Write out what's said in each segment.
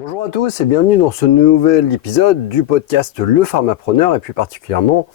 Bonjour à tous et bienvenue dans ce nouvel épisode du podcast Le Pharmapreneur et plus particulièrement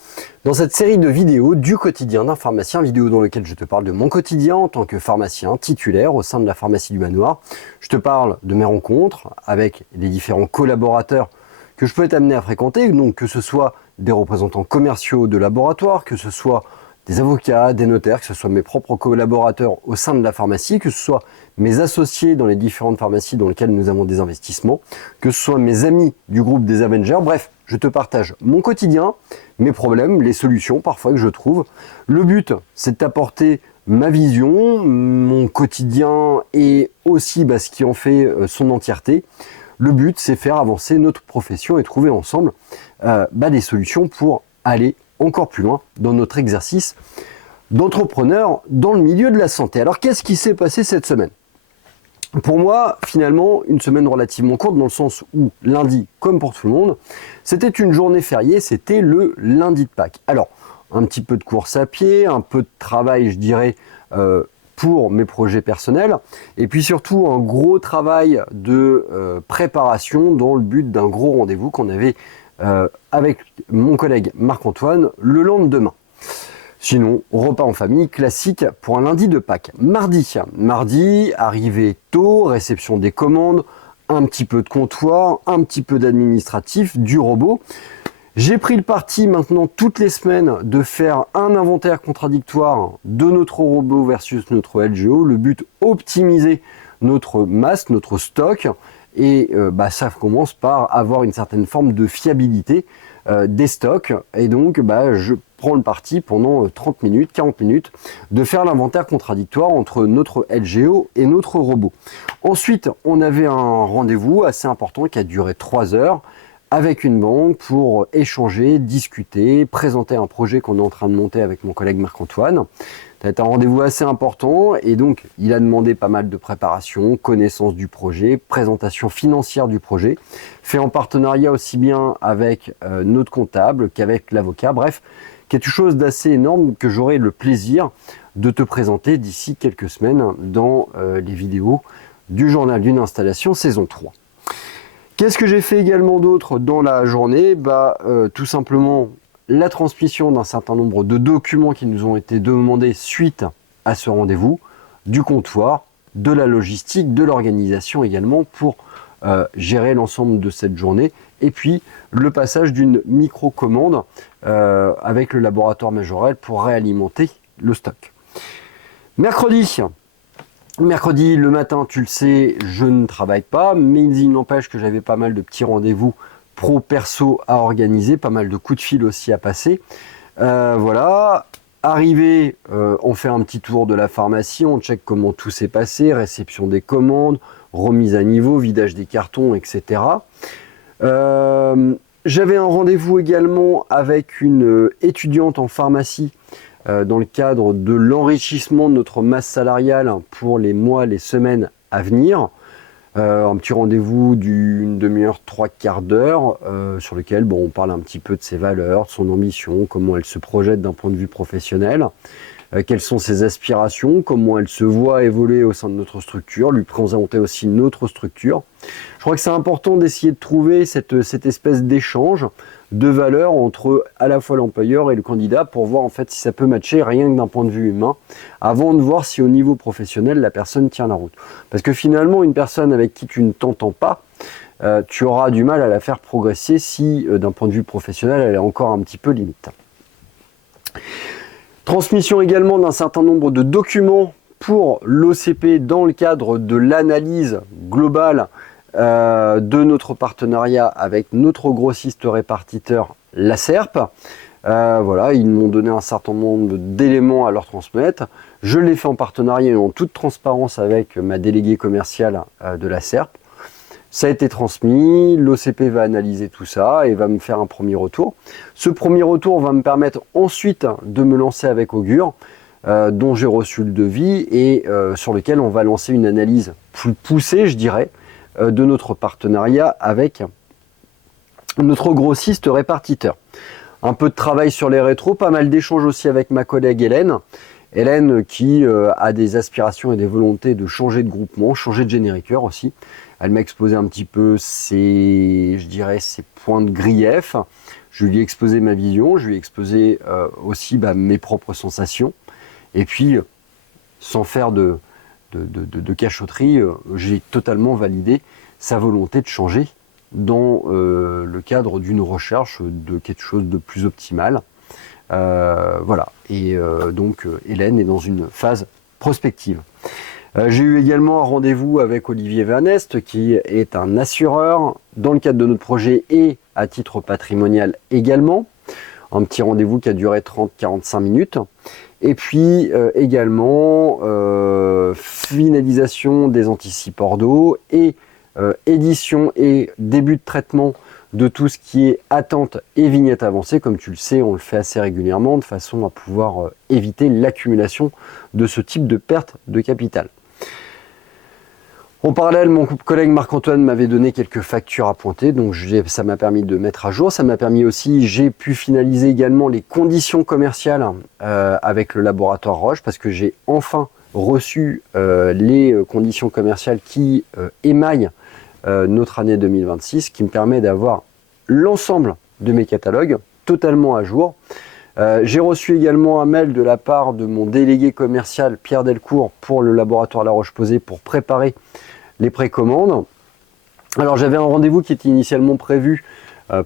dans cette série de vidéos du quotidien d'un pharmacien, vidéo dans laquelle je te parle de mon quotidien en tant que pharmacien titulaire au sein de la pharmacie du Manoir. Je te parle de mes rencontres avec les différents collaborateurs que je peux être amené à fréquenter, donc que ce soit des représentants commerciaux de laboratoire, que ce soit des avocats, des notaires, que ce soit mes propres collaborateurs au sein de la pharmacie, que ce soit mes associés dans les différentes pharmacies dans lesquelles nous avons des investissements, que ce soit mes amis du groupe des Avengers. Bref, je te partage mon quotidien, mes problèmes, les solutions parfois que je trouve. Le but, c'est de t'apporter ma vision, mon quotidien et aussi ce qui en fait son entièreté. Le but, c'est faire avancer notre profession et trouver ensemble des solutions pour aller encore plus loin dans notre exercice d'entrepreneur dans le milieu de la santé. Alors, qu'est-ce qui s'est passé cette semaine ? Pour moi, finalement, une semaine relativement courte dans le sens où lundi, comme pour tout le monde, c'était une journée fériée, c'était le lundi de Pâques. Alors, un petit peu de course à pied, un peu de travail, je dirais, pour mes projets personnels, et puis surtout un gros travail de préparation dans le but d'un gros rendez-vous qu'on avait avec mon collègue Marc-Antoine le lendemain. Sinon, repas en famille classique pour un lundi de Pâques. Mardi, arrivée tôt, réception des commandes, un petit peu de comptoir, un petit peu d'administratif, du robot. J'ai pris le parti maintenant toutes les semaines de faire un inventaire contradictoire de notre robot versus notre LGO. Le but, optimiser notre masse, notre stock. Et ça commence par avoir une certaine forme de fiabilité des stocks. Et donc, je prends le parti pendant 30 minutes, 40 minutes, de faire l'inventaire contradictoire entre notre LGO et notre robot. Ensuite, on avait un rendez-vous assez important qui a duré 3 heures avec une banque pour échanger, discuter, présenter un projet qu'on est en train de monter avec mon collègue Marc-Antoine. C'est un rendez-vous assez important et donc il a demandé pas mal de préparation, connaissance du projet, présentation financière du projet, fait en partenariat aussi bien avec notre comptable qu'avec l'avocat, bref, quelque chose d'assez énorme que j'aurai le plaisir de te présenter d'ici quelques semaines dans les vidéos du journal d'une installation saison 3. Qu'est-ce que j'ai fait également d'autre dans la journée ? Tout simplement la transmission d'un certain nombre de documents qui nous ont été demandés suite à ce rendez-vous, du comptoir, de la logistique, de l'organisation également pour gérer l'ensemble de cette journée, et puis le passage d'une micro-commande avec le laboratoire Majorel pour réalimenter le stock. Mercredi, le matin, tu le sais, je ne travaille pas, mais il n'empêche que j'avais pas mal de petits rendez-vous pro-perso à organiser, pas mal de coups de fil aussi à passer. Arrivé, on fait un petit tour de la pharmacie, on check comment tout s'est passé, réception des commandes, remise à niveau, vidage des cartons, etc. J'avais un rendez-vous également avec une étudiante en pharmacie dans le cadre de l'enrichissement de notre masse salariale pour les mois, les semaines à venir. Un petit rendez-vous d'une demi-heure, 3/4 d'heure, sur lequel on parle un petit peu de ses valeurs, de son ambition, comment elle se projette d'un point de vue professionnel, quelles sont ses aspirations, comment elle se voit évoluer au sein de notre structure, lui présenter aussi notre structure. Je crois que c'est important d'essayer de trouver cette espèce d'échange de valeurs entre à la fois l'employeur et le candidat pour voir en fait si ça peut matcher rien que d'un point de vue humain avant de voir si au niveau professionnel la personne tient la route. Parce que finalement une personne avec qui tu ne t'entends pas, tu auras du mal à la faire progresser si d'un point de vue professionnel elle est encore un petit peu limite. Transmission également d'un certain nombre de documents pour l'OCP dans le cadre de l'analyse globale de notre partenariat avec notre grossiste répartiteur, la SERP. Ils m'ont donné un certain nombre d'éléments à leur transmettre. Je l'ai fait en partenariat et en toute transparence avec ma déléguée commerciale de la SERP. Ça a été transmis, l'OCP va analyser tout ça et va me faire un premier retour. Ce premier retour va me permettre ensuite de me lancer avec Augure, dont j'ai reçu le devis et sur lequel on va lancer une analyse plus poussée, je dirais, de notre partenariat avec notre grossiste répartiteur. Un peu de travail sur les rétros, pas mal d'échanges aussi avec ma collègue Hélène. Hélène qui a des aspirations et des volontés de changer de groupement, changer de génériqueur aussi. Elle m'a exposé un petit peu ses points de grief. Je lui ai exposé ma vision, je lui ai exposé aussi mes propres sensations. Et puis, sans faire de cachotterie, j'ai totalement validé sa volonté de changer dans le cadre d'une recherche de quelque chose de plus optimal. Voilà. Et donc, Hélène est dans une phase prospective. J'ai eu également un rendez-vous avec Olivier Vernest, qui est un assureur dans le cadre de notre projet et à titre patrimonial également. Un petit rendez-vous qui a duré 30-45 minutes. Et puis également finalisation des anticipeurs d'eau et édition et début de traitement de tout ce qui est attente et vignette avancée. Comme tu le sais, on le fait assez régulièrement de façon à pouvoir éviter l'accumulation de ce type de perte de capital. En parallèle, mon collègue Marc-Antoine m'avait donné quelques factures à pointer, donc ça m'a permis de mettre à jour. Ça m'a permis aussi, j'ai pu finaliser également les conditions commerciales avec le laboratoire Roche, parce que j'ai enfin reçu les conditions commerciales qui émaillent notre année 2026, qui me permet d'avoir l'ensemble de mes catalogues totalement à jour. J'ai reçu également un mail de la part de mon délégué commercial Pierre Delcourt pour le laboratoire La Roche-Posay pour préparer les précommandes. Alors j'avais un rendez-vous qui était initialement prévu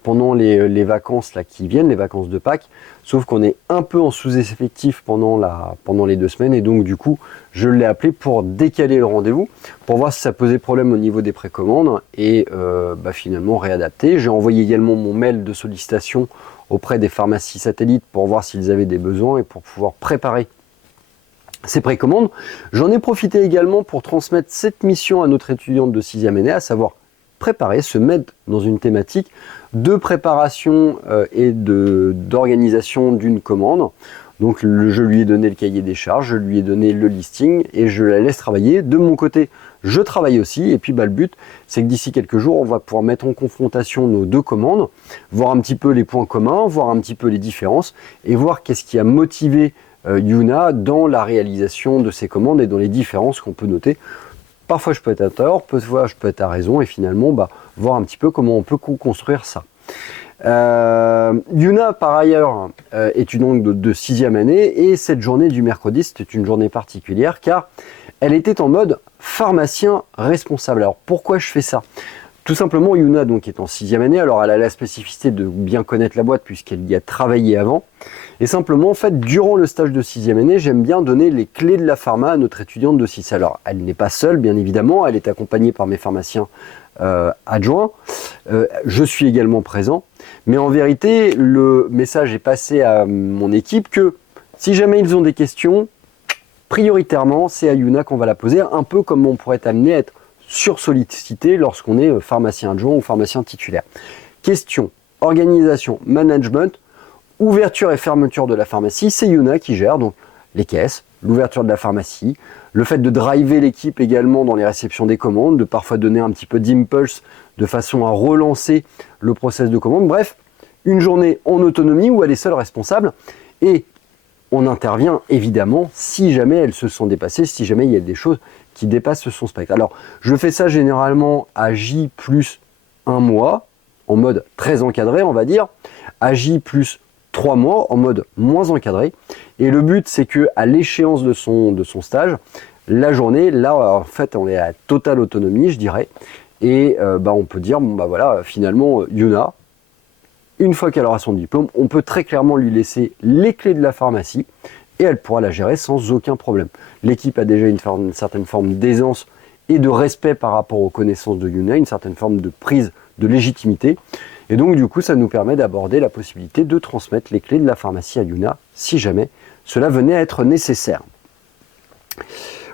pendant les vacances là, qui viennent, les vacances de Pâques, sauf qu'on est un peu en sous-effectif pendant les 2 semaines et donc du coup je l'ai appelé pour décaler le rendez-vous, pour voir si ça posait problème au niveau des précommandes et finalement réadapter. J'ai envoyé également mon mail de sollicitation auprès des pharmacies satellites pour voir s'ils avaient des besoins et pour pouvoir préparer ces précommandes. J'en ai profité également pour transmettre cette mission à notre étudiante de 6e année, à savoir préparer, se mettre dans une thématique de préparation et d'organisation d'une commande. Donc je lui ai donné le cahier des charges, je lui ai donné le listing et je la laisse travailler. De mon côté, je travaille aussi et puis le but c'est que d'ici quelques jours, on va pouvoir mettre en confrontation nos 2 commandes, voir un petit peu les points communs, voir un petit peu les différences et voir qu'est-ce qui a motivé Yuna dans la réalisation de ces commandes et dans les différences qu'on peut noter. Parfois je peux être à tort, parfois je peux être à raison et finalement voir un petit peu comment on peut construire ça. Yuna par ailleurs est une oncle de 6e année et cette journée du mercredi c'était une journée particulière car elle était en mode pharmacien responsable. Alors pourquoi je fais ça ? Tout simplement, Yuna donc est en 6e année, alors elle a la spécificité de bien connaître la boîte puisqu'elle y a travaillé avant. Et simplement, en fait, durant le stage de 6e année, j'aime bien donner les clés de la pharma à notre étudiante de 6. Alors, elle n'est pas seule, bien évidemment, elle est accompagnée par mes pharmaciens adjoints. Je suis également présent. Mais en vérité, le message est passé à mon équipe que si jamais ils ont des questions, prioritairement, c'est à Yuna qu'on va la poser, un peu comme on pourrait être amené à être sursollicité lorsqu'on est pharmacien adjoint ou pharmacien titulaire. Question, organisation, management, ouverture et fermeture de la pharmacie, c'est Yuna qui gère donc les caisses, l'ouverture de la pharmacie, le fait de driver l'équipe également dans les réceptions des commandes, de parfois donner un petit peu d'impulse de façon à relancer le process de commande. Bref, une journée en autonomie où elle est seule responsable et on intervient évidemment si jamais elle se sent dépassée, si jamais il y a des choses qui dépassent son spectre. Alors, je fais ça généralement à J plus 1 mois, en mode très encadré, on va dire, à J plus 3 mois, en mode moins encadré. Et le but, c'est que à l'échéance de son stage, la journée, là, en fait, on est à totale autonomie, je dirais. Et on peut dire, finalement, Yuna, une fois qu'elle aura son diplôme, on peut très clairement lui laisser les clés de la pharmacie et elle pourra la gérer sans aucun problème. L'équipe a déjà une certaine forme d'aisance et de respect par rapport aux connaissances de Yuna, une certaine forme de prise de légitimité. Et donc, du coup, ça nous permet d'aborder la possibilité de transmettre les clés de la pharmacie à Yuna si jamais cela venait à être nécessaire.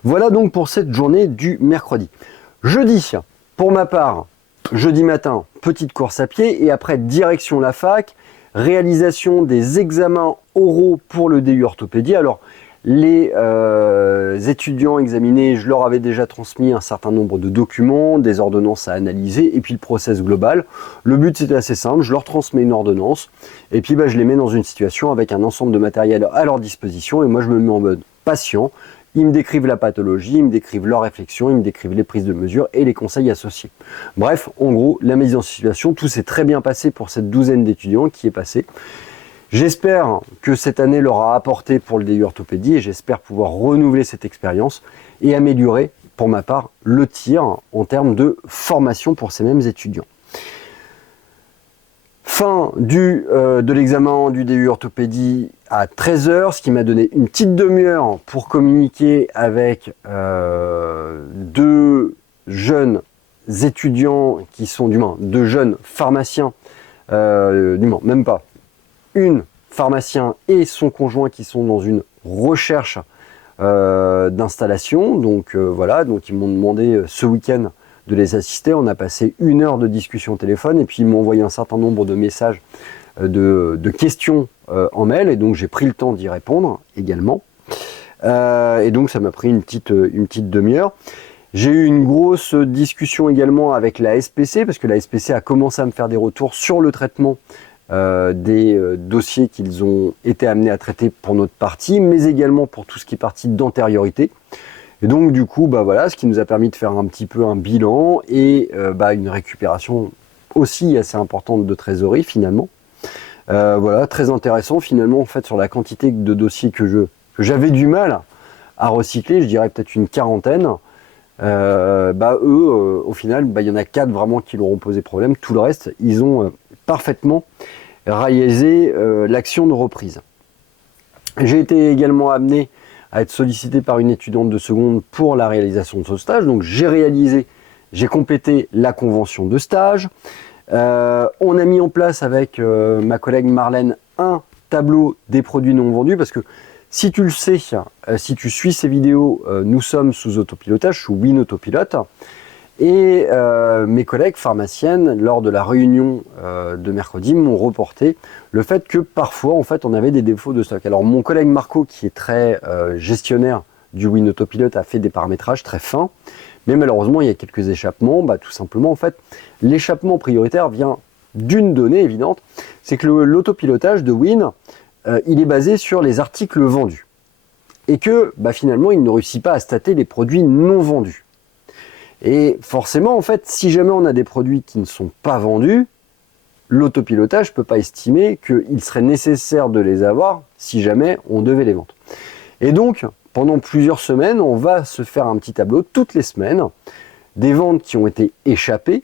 Voilà donc pour cette journée du mercredi. Jeudi, pour ma part, jeudi matin, petite course à pied et après direction la fac, réalisation des examens oraux pour le DU orthopédie. Alors, les étudiants examinés, je leur avais déjà transmis un certain nombre de documents, des ordonnances à analyser et puis le process global. Le but c'était assez simple, je leur transmets une ordonnance et puis je les mets dans une situation avec un ensemble de matériel à leur disposition et moi je me mets en mode patient Ils me décrivent la pathologie, ils me décrivent leurs réflexions, ils me décrivent les prises de mesures et les conseils associés. Bref, en gros, la mise en situation, tout s'est très bien passé pour cette douzaine d'étudiants qui est passée. J'espère que cette année leur a apporté pour le DU orthopédie et j'espère pouvoir renouveler cette expérience et améliorer, pour ma part, le tir en termes de formation pour ces mêmes étudiants. Fin de l'examen du DU orthopédie à 13 h, ce qui m'a donné une petite demi-heure pour communiquer avec deux jeunes étudiants qui sont, du moins, deux jeunes pharmaciens, du moins, même pas, une pharmacien et son conjoint qui sont dans une recherche d'installation. Donc voilà, donc ils m'ont demandé ce week-end de les assister. On a passé 1 heure de discussion au téléphone et puis ils m'ont envoyé un certain nombre de messages, de questions en mail, et donc j'ai pris le temps d'y répondre également. Et donc ça m'a pris une petite demi-heure. J'ai eu une grosse discussion également avec la SPC, parce que la SPC a commencé à me faire des retours sur le traitement des dossiers qu'ils ont été amenés à traiter pour notre partie, mais également pour tout ce qui est partie d'antériorité. Et donc du coup, bah voilà, ce qui nous a permis de faire un petit peu un bilan et une récupération aussi assez importante de trésorerie finalement. Voilà, très intéressant finalement en fait sur la quantité de dossiers que j'avais du mal à recycler, je dirais peut-être une quarantaine. Au final, il y en a 4 vraiment qui leur ont posé problème. Tout le reste, ils ont parfaitement réalisé l'action de reprise. J'ai été également amené à être sollicité par une étudiante de seconde pour la réalisation de ce stage. Donc j'ai complété la convention de stage. On a mis en place avec ma collègue Marlène un tableau des produits non vendus, parce que si tu le sais, si tu suis ces vidéos, nous sommes sous autopilotage, sous Win Autopilote. Et mes collègues pharmaciennes, lors de la réunion de mercredi, m'ont reporté le fait que parfois, en fait, on avait des défauts de stock. Alors, mon collègue Marco, qui est très gestionnaire du Win Autopilote, a fait des paramétrages très fins, mais malheureusement, il y a quelques échappements. Tout simplement, en fait, l'échappement prioritaire vient d'une donnée évidente, c'est que l'autopilotage de Win, il est basé sur les articles vendus. Et que, finalement, il ne réussit pas à stater les produits non vendus. Et forcément, en fait, si jamais on a des produits qui ne sont pas vendus, l'autopilotage ne peut pas estimer qu'il serait nécessaire de les avoir si jamais on devait les vendre. Et donc, pendant plusieurs semaines, on va se faire un petit tableau toutes les semaines des ventes qui ont été échappées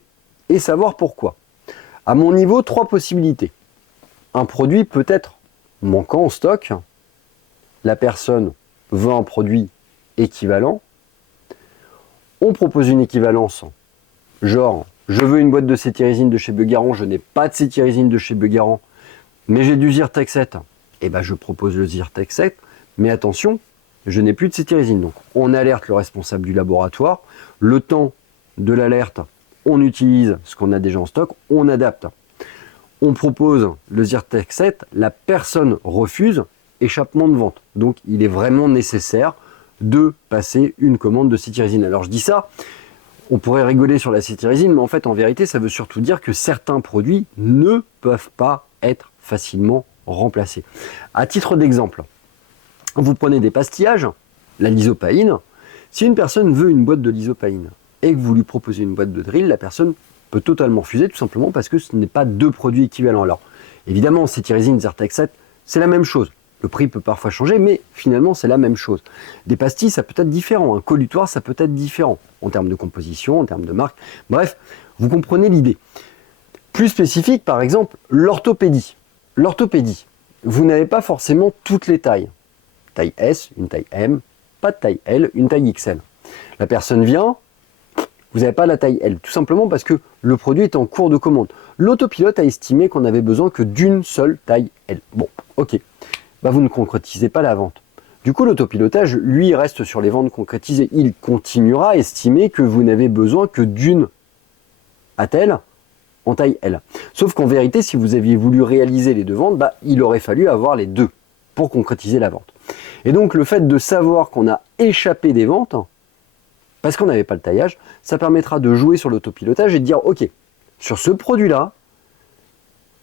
et savoir pourquoi. À mon niveau, 3 possibilités. Un produit peut être manquant en stock, la personne veut un produit équivalent, on propose une équivalence, genre je veux une boîte de cétirizine de chez Begaran, je n'ai pas de cétirizine de chez Begaran, mais j'ai du Zyrtec 7, et je propose le Zyrtec 7, mais attention, je n'ai plus de cétirizine. Donc on alerte le responsable du laboratoire, le temps de l'alerte, on utilise ce qu'on a déjà en stock, on adapte. On propose le Zyrtec 7, la personne refuse, échappement de vente. Donc il est vraiment nécessaire de passer une commande de cétirizine. Alors je dis ça, on pourrait rigoler sur la cétirizine, mais en fait en vérité ça veut surtout dire que certains produits ne peuvent pas être facilement remplacés. À titre d'exemple, vous prenez des pastillages, la lysopaïne, si une personne veut une boîte de lysopaïne et que vous lui proposez une boîte de drill, la personne peut totalement refuser, tout simplement parce que ce n'est pas 2 produits équivalents. Alors évidemment, cétirizine, Zyrtec 7, c'est la même chose. Le prix peut parfois changer, mais finalement, c'est la même chose. Des pastilles, ça peut être différent. Un collutoire, ça peut être différent en termes de composition, en termes de marque. Bref, vous comprenez l'idée. Plus spécifique, par exemple, l'orthopédie. L'orthopédie, vous n'avez pas forcément toutes les tailles. Taille S, une taille M, pas de taille L, une taille XL. La personne vient, vous n'avez pas la taille L, tout simplement parce que le produit est en cours de commande. L'autopilote a estimé qu'on n'avait besoin que d'une seule taille L. Bon, ok. Vous ne concrétisez pas la vente. Du coup, l'autopilotage, lui, reste sur les ventes concrétisées. Il continuera à estimer que vous n'avez besoin que d'une attelle en taille L. Sauf qu'en vérité, si vous aviez voulu réaliser les 2 ventes, il aurait fallu avoir les 2 pour concrétiser la vente. Et donc, le fait de savoir qu'on a échappé des ventes, parce qu'on n'avait pas le taillage, ça permettra de jouer sur l'autopilotage et de dire, ok, sur ce produit-là,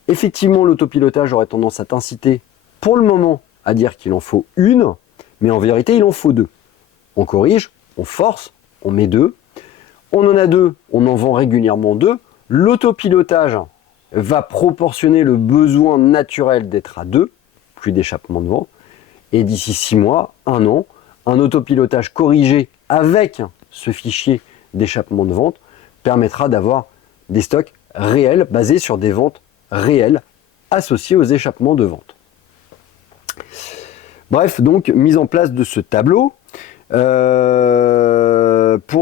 effectivement, l'autopilotage aurait tendance à t'inciter pour le moment à dire qu'il en faut une, mais en vérité il en faut 2. on corrige, on force, on met 2. On en a 2, on en vend régulièrement 2. L'autopilotage va proportionner le besoin naturel d'être à 2, plus d'échappement de vente. Et d'ici 6 mois, 1 an, un autopilotage corrigé avec ce fichier d'échappement de vente permettra d'avoir des stocks réels basés sur des ventes réelles associées aux échappements de vente. Bref, donc mise en place de ce tableau pour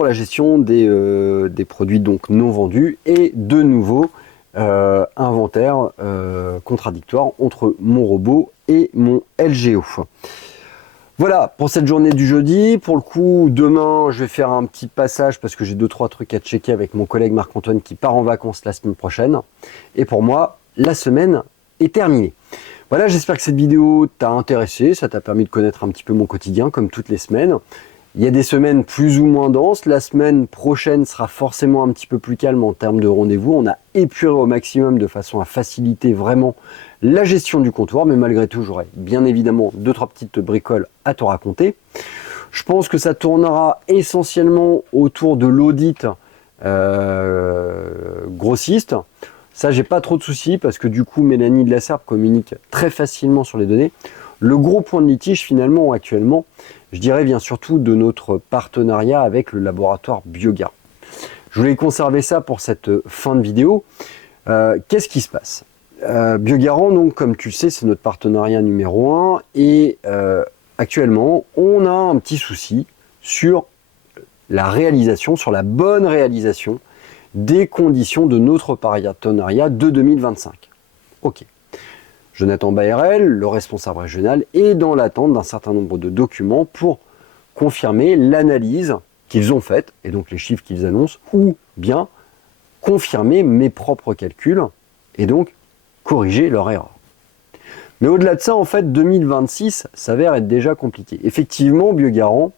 la gestion des produits donc non vendus et de nouveau inventaire contradictoire entre mon robot et mon LGO. Voilà pour cette journée du jeudi. Pour le coup, demain, je vais faire un petit passage parce que j'ai 2-3 trucs à checker avec mon collègue Marc-Antoine qui part en vacances la semaine prochaine. Et pour moi, la semaine est terminée. Voilà, j'espère que cette vidéo t'a intéressé, ça t'a permis de connaître un petit peu mon quotidien comme toutes les semaines. Il y a des semaines plus ou moins denses, la semaine prochaine sera forcément un petit peu plus calme en termes de rendez-vous. On a épuré au maximum de façon à faciliter vraiment la gestion du comptoir, mais malgré tout, j'aurai bien évidemment 2-3 petites bricoles à te raconter. Je pense que ça tournera essentiellement autour de l'audit grossiste. Ça, j'ai pas trop de soucis parce que du coup, Mélanie de la Serpe communique très facilement sur les données. Le gros point de litige finalement actuellement, je dirais, vient surtout de notre partenariat avec le laboratoire Biogarant. Je voulais conserver ça pour cette fin de vidéo. Qu'est-ce qui se passe? Biogarant, donc, comme tu le sais, c'est notre partenariat numéro 1 et actuellement, on a un petit souci sur la réalisation, sur la bonne réalisation des conditions de notre partenariat de 2025. Ok. Jonathan Bayrel, le responsable régional, est dans l'attente d'un certain nombre de documents pour confirmer l'analyse qu'ils ont faite, et donc les chiffres qu'ils annoncent, ou bien confirmer mes propres calculs, et donc corriger leur erreur. Mais au-delà de ça, en fait, 2026 s'avère être déjà compliqué. Effectivement, Biogarant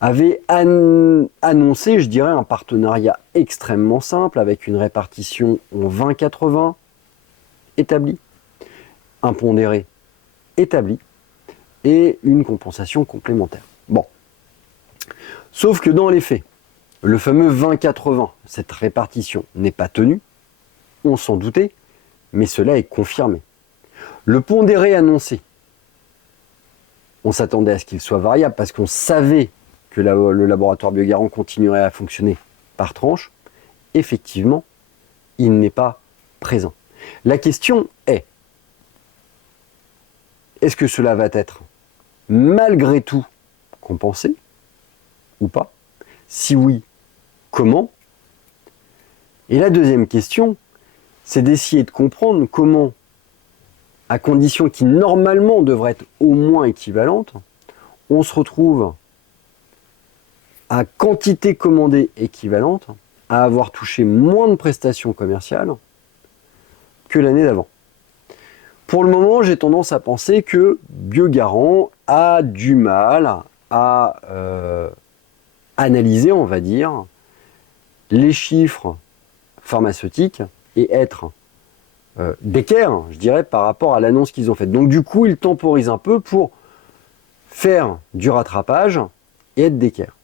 avait annoncé, je dirais, un partenariat extrêmement simple avec une répartition en 20-80 établie, un pondéré établi et une compensation complémentaire. Bon. Sauf que dans les faits, le fameux 20-80, cette répartition n'est pas tenue, on s'en doutait, mais cela est confirmé. Le pondéré annoncé, on s'attendait à ce qu'il soit variable parce qu'on savait que le laboratoire Biogarant continuerait à fonctionner par tranche. Effectivement, il n'est pas présent. La question est, est-ce que cela va être malgré tout compensé ou pas? Si oui, comment? Et la deuxième question, c'est d'essayer de comprendre comment, à condition qui normalement devraient être au moins équivalentes, on se retrouve à quantité commandée équivalente, à avoir touché moins de prestations commerciales que l'année d'avant. Pour le moment, j'ai tendance à penser que Biogarant a du mal à analyser, on va dire, les chiffres pharmaceutiques et être d'équerre, je dirais, par rapport à l'annonce qu'ils ont faite. Donc du coup, ils temporisent un peu pour faire du rattrapage et être d'équerre.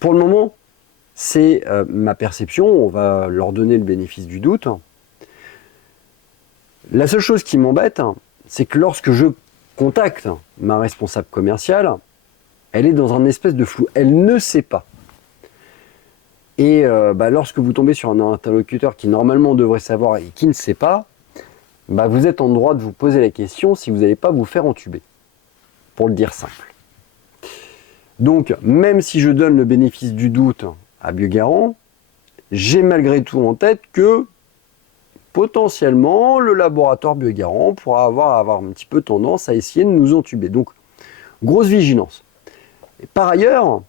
Pour le moment, c'est ma perception, on va leur donner le bénéfice du doute. La seule chose qui m'embête, c'est que lorsque je contacte ma responsable commerciale, elle est dans un espèce de flou, elle ne sait pas. Et lorsque vous tombez sur un interlocuteur qui normalement devrait savoir et qui ne sait pas, vous êtes en droit de vous poser la question si vous n'allez pas vous faire entuber, pour le dire simple. Donc, même si je donne le bénéfice du doute à Biogarant, j'ai malgré tout en tête que potentiellement le laboratoire Biogarant pourra avoir un petit peu tendance à essayer de nous entuber. Donc, grosse vigilance. Et par ailleurs,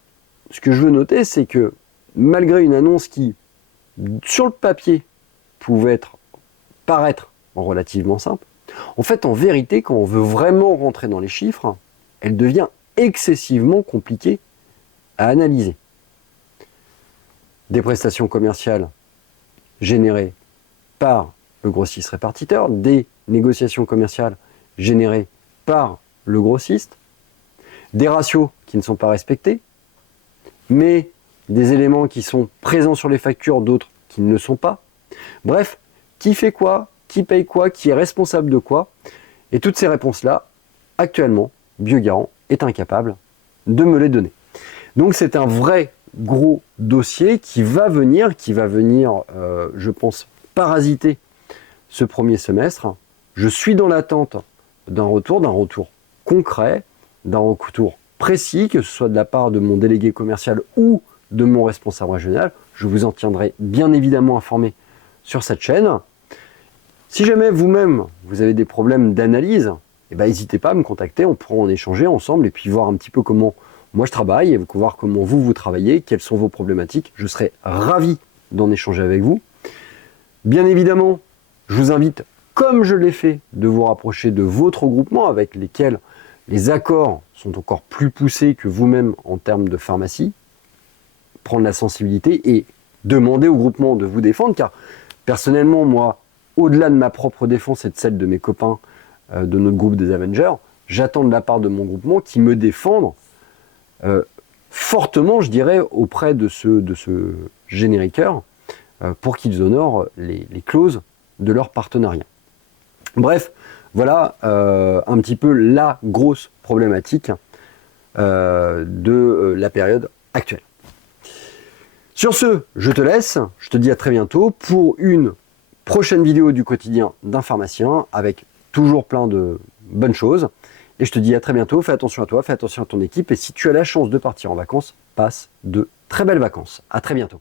ce que je veux noter, c'est que malgré une annonce qui, sur le papier, pouvait paraître relativement simple, en fait, en vérité, quand on veut vraiment rentrer dans les chiffres, elle devient excessivement compliquée à analyser. Des prestations commerciales générées par le grossiste répartiteur, des négociations commerciales générées par le grossiste, des ratios qui ne sont pas respectés, mais des éléments qui sont présents sur les factures, d'autres qui ne le sont pas. Bref, qui fait quoi, qui paye quoi, qui est responsable de quoi. Et toutes ces réponses-là, actuellement, Biogarant est incapable de me les donner. Donc c'est un vrai gros dossier qui va venir, je pense, parasiter ce premier semestre. Je suis dans l'attente d'un retour concret, d'un retour précis, que ce soit de la part de mon délégué commercial ou de mon responsable régional. Je vous en tiendrai bien évidemment informé sur cette chaîne. Si jamais vous-même, vous avez des problèmes d'analyse, n'hésitez pas à me contacter, on pourra en échanger ensemble et puis voir un petit peu comment moi je travaille et voir comment vous travaillez, quelles sont vos problématiques. Je serai ravi d'en échanger avec vous. Bien évidemment, je vous invite, comme je l'ai fait, de vous rapprocher de votre groupement avec lesquels les accords sont encore plus poussés que vous-même en termes de pharmacie. Prendre la sensibilité et demander au groupement de vous défendre, car personnellement, moi, au-delà de ma propre défense et de celle de mes copains de notre groupe des Avengers, j'attends de la part de mon groupement qu'ils me défendent fortement, je dirais, auprès de ce génériqueur pour qu'ils honorent les clauses de leur partenariat. Bref, voilà un petit peu la grosse problématique de la période actuelle. Sur ce, je te laisse, je te dis à très bientôt pour une prochaine vidéo du quotidien d'un pharmacien avec toujours plein de bonnes choses. Et je te dis à très bientôt, fais attention à toi, fais attention à ton équipe et si tu as la chance de partir en vacances, passe de très belles vacances. À très bientôt.